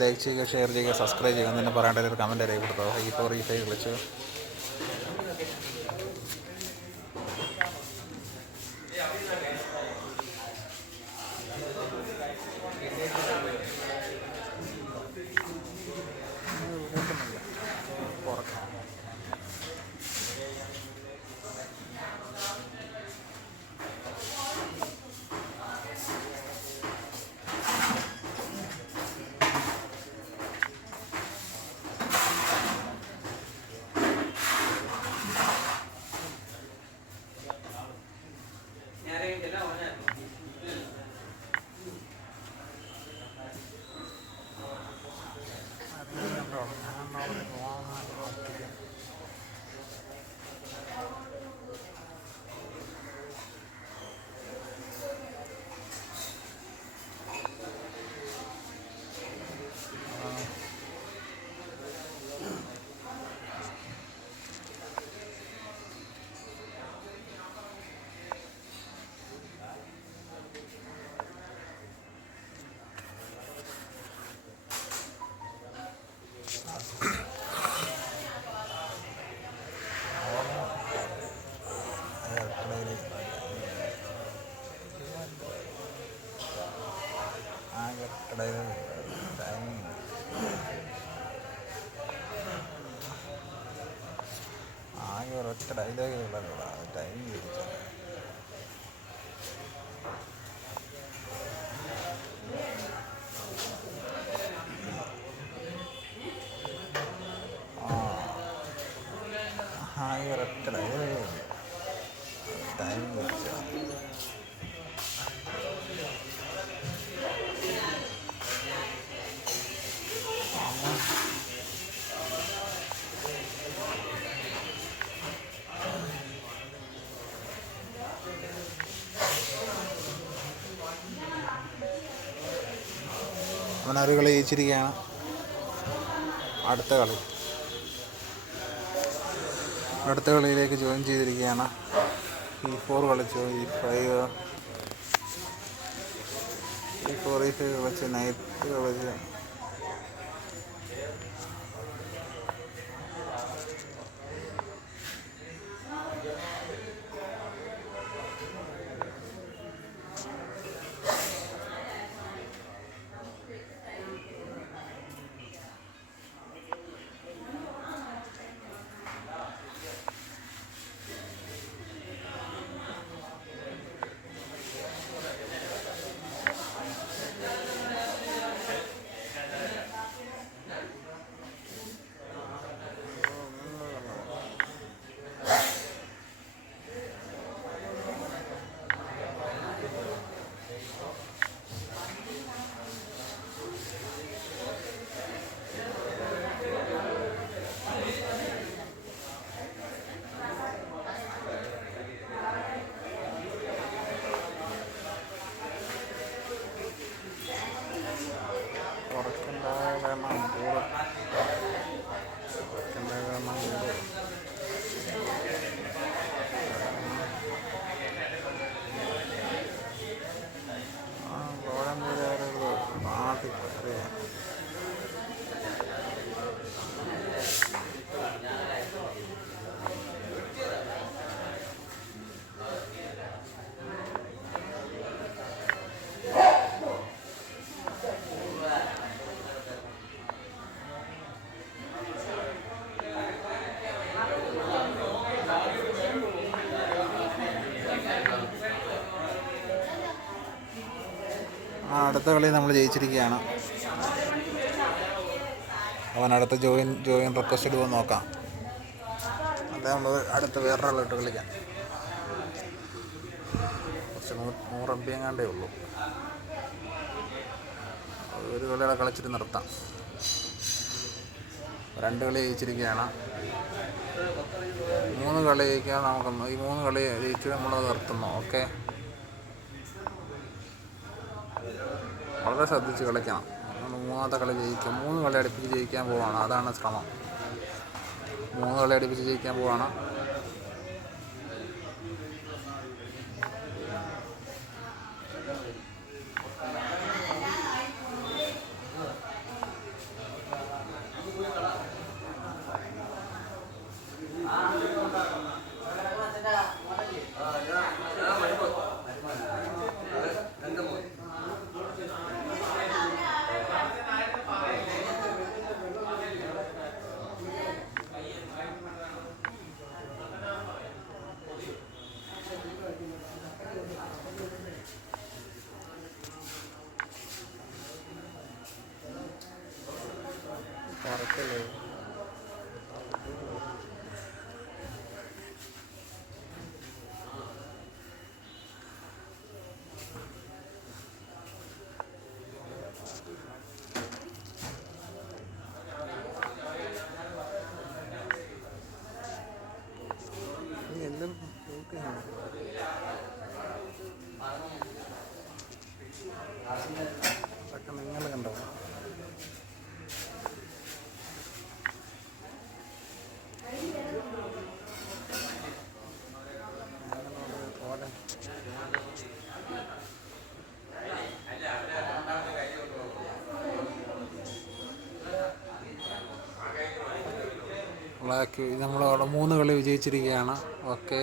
Like ചെയ്യുക share ചെയ്യുക subscribe ചെയ്യുക എന്ന് പറയേണ്ട ഒരു കമന്റ് രേഖപ്പെടുത്തോ ഈ ഫോർ ഈ ഫൈവ് വിളിച്ചു ആകെ ഒരൊറ്റ ഡയലോഗേ ഉള്ളല്ലോ ടൈം ചോദിച്ചു ആകെ ഒരൊറ്റ ഡയലോഗേ ഉള്ളൂ ടൈം അവനൊരു കളി ജയിച്ചിരിക്കുകയാണ്. അടുത്ത കളി. അടുത്ത കളിയിലേക്ക് ജോയിൻ ചെയ്തിരിക്കുകയാണ്. ഈ ഫോർ കളിച്ചു. ഈ ഫൈവ് ഈ ഫോർ ഈ ഫൈവ് കളിച്ച് നൈറ്റ് കളിച്ച് അടുത്ത കളി നമ്മൾ ജയിച്ചിരിക്കുകയാണ്. അവൻ അടുത്ത ജോയിൻ ജോയിൻ റിക്വസ്റ്റ് ഇടുമെന്ന് നോക്കാം. അദ്ദേഹം അടുത്ത വേറൊരാളിട്ട് കളിക്കാം കുറച്ച് നൂറ് എം ബി എങ്ങാണ്ടേ ഉള്ളൂ. ഒരു കളികളെ കളിച്ചിട്ട് നിർത്താം. രണ്ട് കളി ജയിച്ചിരിക്കുകയാണ്. മൂന്ന് കളി ജയിക്കാൻ നമുക്ക് ഈ മൂന്ന് കളി ജയിച്ച് നമ്മൾ നിർത്തുന്നു. ഓക്കെ വളരെ ശ്രദ്ധിച്ച് കളിക്കണം. മൂന്നാമത്തെ കളി ജയിക്കും. മൂന്ന് കളി അടുപ്പിച്ച് ജയിക്കാൻ പോവാണ്. അതാണ് ശ്രമം. മൂന്ന് കളി അടുപ്പിച്ച് ജയിക്കാൻ പോവാണ്. നോക്കുകയാണ്. നിങ്ങൾ കണ്ടോ? നമ്മളാക്കി നമ്മളവിടെ മൂന്ന് കളി വിജയിച്ചിരിക്കുകയാണ്. ഓക്കെ.